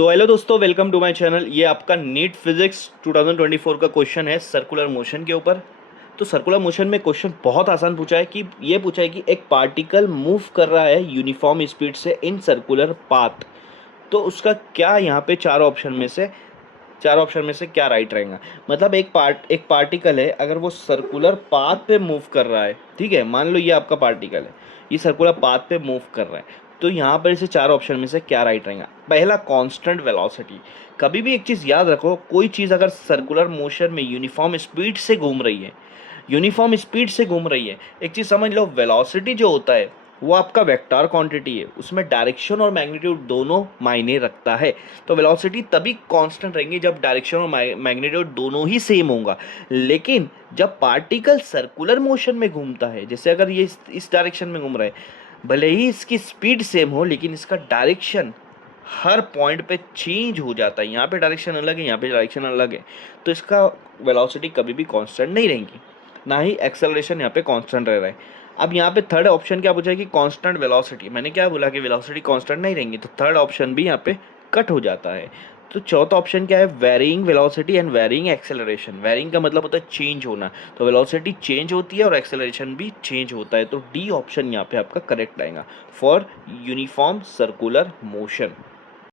तो हेलो दोस्तों, welcome to my channel. ये आपका नीट फिजिक्स 2024 का क्वेश्चन है सर्कुलर मोशन के ऊपर। तो सर्कुलर मोशन में क्वेश्चन बहुत आसान पूछा है कि ये पूछा है कि एक पार्टिकल मूव कर रहा है यूनिफॉर्म स्पीड से इन सर्कुलर पाथ। तो उसका क्या यहाँ पे चार ऑप्शन में से क्या राइट रहेगा। मतलब एक पार्टिकल है, अगर वो सर्कुलर पाथ पे मूव कर रहा है, ठीक है, मान लो ये आपका पार्टिकल है, ये सर्कुलर पाथ पे मूव कर रहा है, तो यहाँ पर इसे चार ऑप्शन में से क्या राइट रहेगा। पहला, कांस्टेंट वेलोसिटी। कभी भी एक चीज़ याद रखो, कोई चीज़ अगर सर्कुलर मोशन में यूनिफॉर्म स्पीड से घूम रही है, एक चीज़ समझ लो, वेलोसिटी जो होता है वो आपका वेक्टर क्वांटिटी है, उसमें डायरेक्शन और मैग्नीट्यूड दोनों मायने रखता है। तो वेलोसिटी तभी कांस्टेंट रहेंगी जब डायरेक्शन और मैग्नीट्यूड दोनों ही सेम होगा। लेकिन जब पार्टिकल सर्कुलर मोशन में घूमता है, जैसे अगर ये इस डायरेक्शन में घूम रहा है, भले ही इसकी स्पीड सेम हो लेकिन इसका डायरेक्शन हर पॉइंट पे चेंज हो जाता है। यहाँ पे डायरेक्शन अलग है, यहाँ पे डायरेक्शन अलग है, तो इसका वेलोसिटी कभी भी कांस्टेंट नहीं रहेंगी, ना ही एक्सेलरेशन यहाँ पे कांस्टेंट रह रहा है। अब यहाँ पे थर्ड ऑप्शन क्या पूछा है कि कांस्टेंट वेलोसिटी। मैंने क्या बोला कि वेलोसिटी कांस्टेंट नहीं रहेंगी, तो थर्ड ऑप्शन भी यहाँ पे कट हो जाता है। तो चौथा ऑप्शन क्या है, varying velocity and varying acceleration. Varying का मतलब होता है चेंज होना, तो वेलोसिटी चेंज होती है और एक्सेलरेशन भी चेंज होता है। तो डी ऑप्शन यहाँ पे आपका करेक्ट आएगा फॉर यूनिफॉर्म सर्कुलर मोशन।